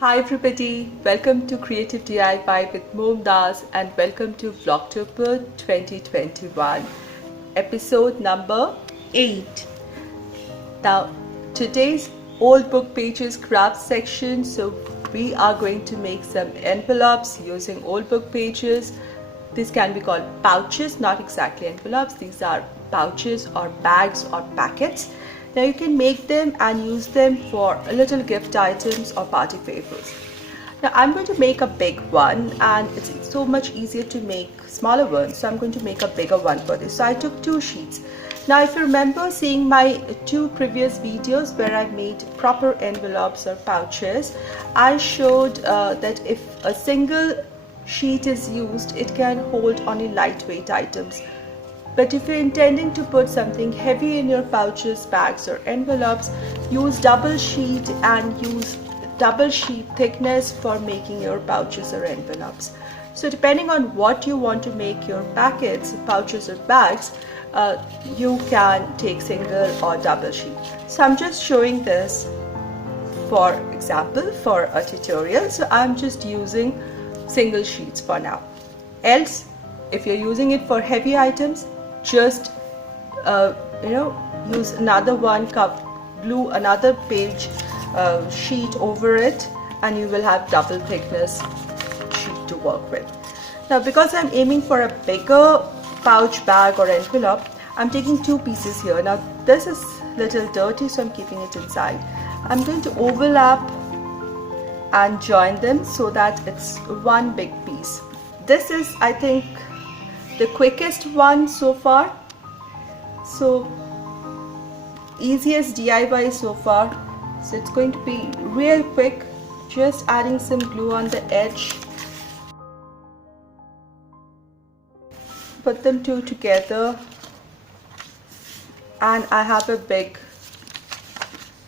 Hi everybody, welcome to Creative DIY with Momdas and welcome to Vlogtember 2021, episode number 8. Now, today's old book pages craft section, so we are going to make some envelopes using old book pages. These can be called pouches, not exactly envelopes. These are pouches or bags or packets. Now you can make them and use them for little gift items or party favors. Now I'm going to make a big one, and it's so much easier to make smaller ones, so I'm going to make a bigger one for this. So I took 2 sheets. Now if you remember seeing my 2 previous videos where I made proper envelopes or pouches, I showed that if a single sheet is used, it can hold only lightweight items. But if you're intending to put something heavy in your pouches, bags or envelopes, use double sheet and use double sheet thickness for making your pouches or envelopes. So depending on what you want to make your packets, pouches or bags, you can take single or double sheet. So I'm just showing this for example for a tutorial. So I'm just using single sheets for now. Else, if you're using it for heavy items, just use another one cup, glue another page sheet over it, and you will have double thickness sheet to work with. Now because I'm aiming for a bigger pouch, bag or envelope, I'm taking 2 pieces here. Now this is little dirty, so I'm keeping it inside. I'm going to overlap and join them so that it's one big piece. This is, I think, the quickest one so far, so easiest DIY so far. So it's going to be real quick, just adding some glue on the edge, put them 2 together, and I have a big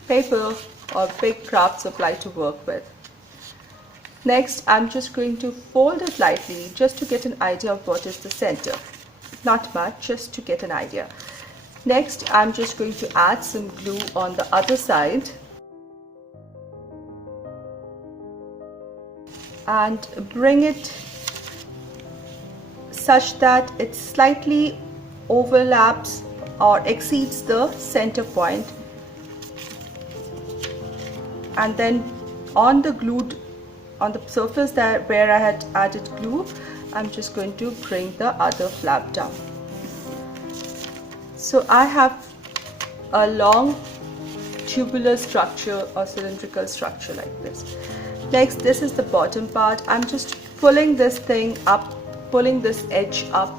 paper or big craft supply to work with. Next, I'm just going to fold it lightly just to get an idea of what is the center. Not much, just to get an idea. Next, I'm just going to add some glue on the other side and bring it such that it slightly overlaps or exceeds the center point. And then on the surface where I had added glue, I'm just going to bring the other flap down. So I have a long tubular structure or cylindrical structure like this. Next, this is the bottom part. I'm just pulling this thing up, pulling this edge up,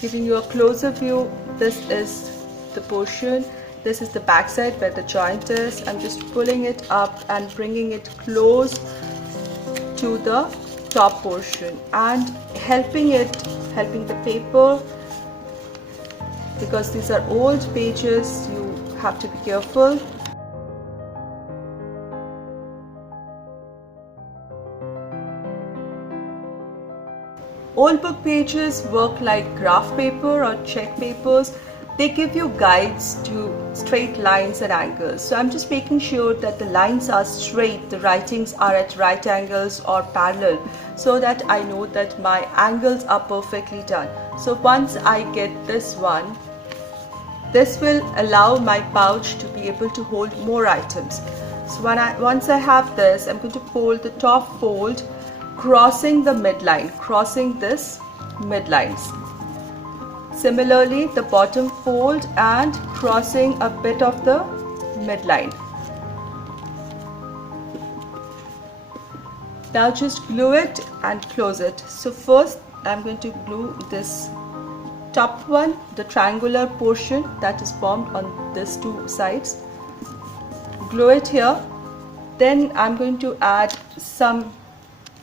giving you a closer view. This is the portion. This is the back side where the joint is. I'm just pulling it up and bringing it close to the top portion and helping the paper, because these are old pages, you have to be careful. Old book pages work like graph paper or check papers. They give you guides to straight lines and angles. So I'm just making sure that the lines are straight, the writings are at right angles or parallel, so that I know that my angles are perfectly done. So once I get this one, this will allow my pouch to be able to hold more items. So once I have this, I'm going to fold the top fold, crossing the midline, crossing this midlines. Similarly, the bottom fold and crossing a bit of the midline. Now just glue it and close it. So first I'm going to glue this top one, the triangular portion that is formed on these 2 sides. Glue it here. Then I'm going to add some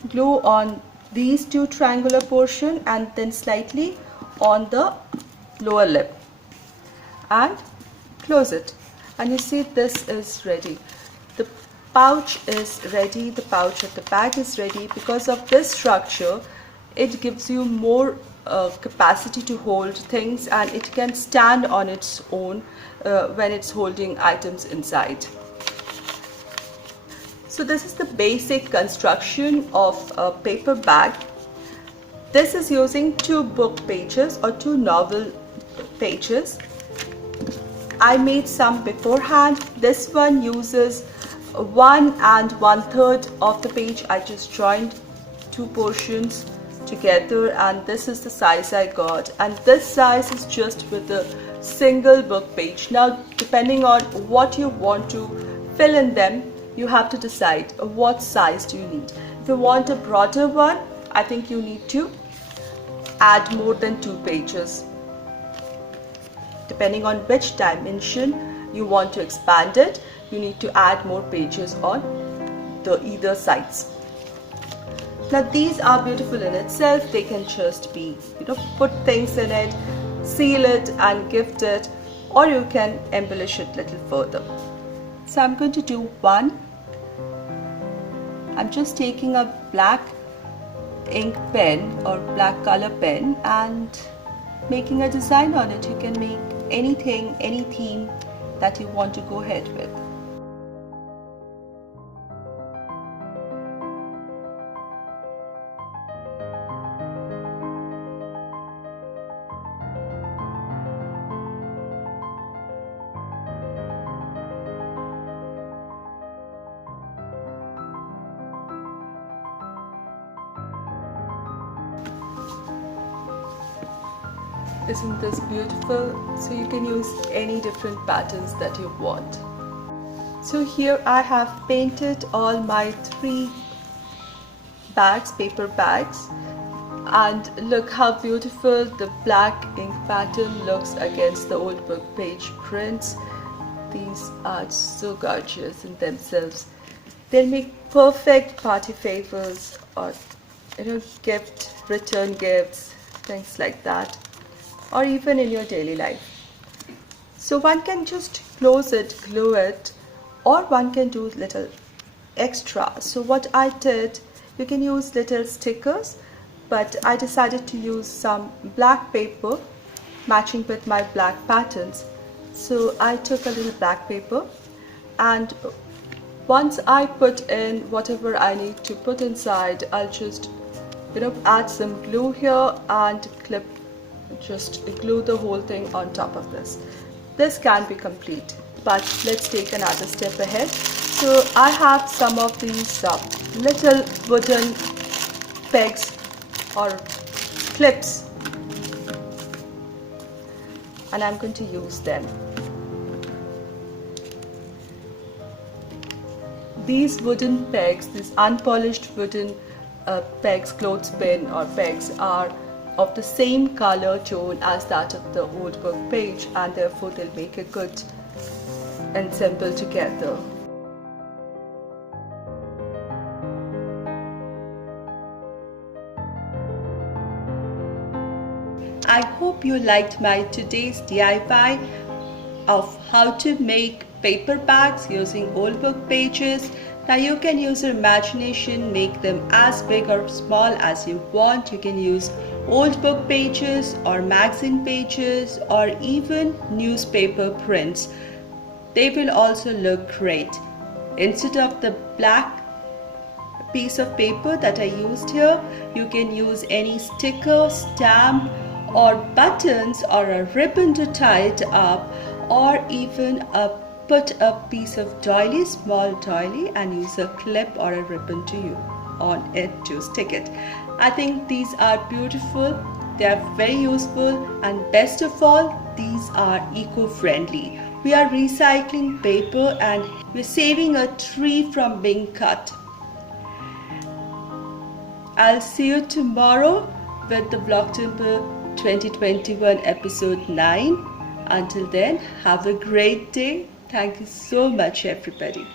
glue on these 2 triangular portion and then slightly on the lower lip and close it. And you see, this is ready. The pouch is ready, the pouch at the back is ready. Because of this structure, it gives you more capacity to hold things, and it can stand on its own when it's holding items inside. So this is the basic construction of a paper bag. This is using 2 book pages or 2 novel pages. I made some beforehand. This one uses 1 and 1/3 of the page. I just joined 2 portions together, and this is the size I got, and this size is just with a single book page. Now, depending on what you want to fill in them, you have to decide what size do you need. If you want a broader one, I think you need to add more than 2 pages. Depending on which dimension you want to expand it, you need to add more pages on the either sides. Now these are beautiful in itself. They can just be, put things in it, seal it and gift it, or you can embellish it a little further. So I'm going to do one. I'm just taking a black ink pen or black color pen and making a design on it. You can make anything, any theme that you want to go ahead with. Isn't this beautiful? So you can use any different patterns that you want. So here I have painted all my 3 bags, paper bags, and look how beautiful the black ink pattern looks against the old book page prints. These are so gorgeous in themselves. They'll make perfect party favors or gift, return gifts, things like that, or even in your daily life. So one can just close it, glue it, or one can do little extra. So what I did, you can use little stickers, but I decided to use some black paper matching with my black patterns. So I took a little black paper, and once I put in whatever I need to put inside, I'll just add some glue here and just glue the whole thing on top of this. This can be complete, but let's take another step ahead. So I have some of these little wooden pegs or clips, and I'm going to use them. These wooden pegs, these unpolished wooden pegs, clothespin or pegs, are of the same color tone as that of the old book page, and therefore they'll make a good ensemble together. I hope you liked my today's DIY of how to make paper bags using old book pages. Now you can use your imagination, make them as big or small as you want. You can use old book pages or magazine pages or even newspaper prints. They will also look great. Instead of the black piece of paper that I used here, you can use any sticker, stamp, or buttons or a ribbon to tie it up, or even put a piece of doily, small doily, and use a clip or a ribbon on it to stick it. I think these are beautiful, they are very useful, and best of all, these are eco-friendly. We are recycling paper and we're saving a tree from being cut. I'll see you tomorrow with the Vlogtember 2021 episode 9. Until then, have a great day. Thank you so much, everybody.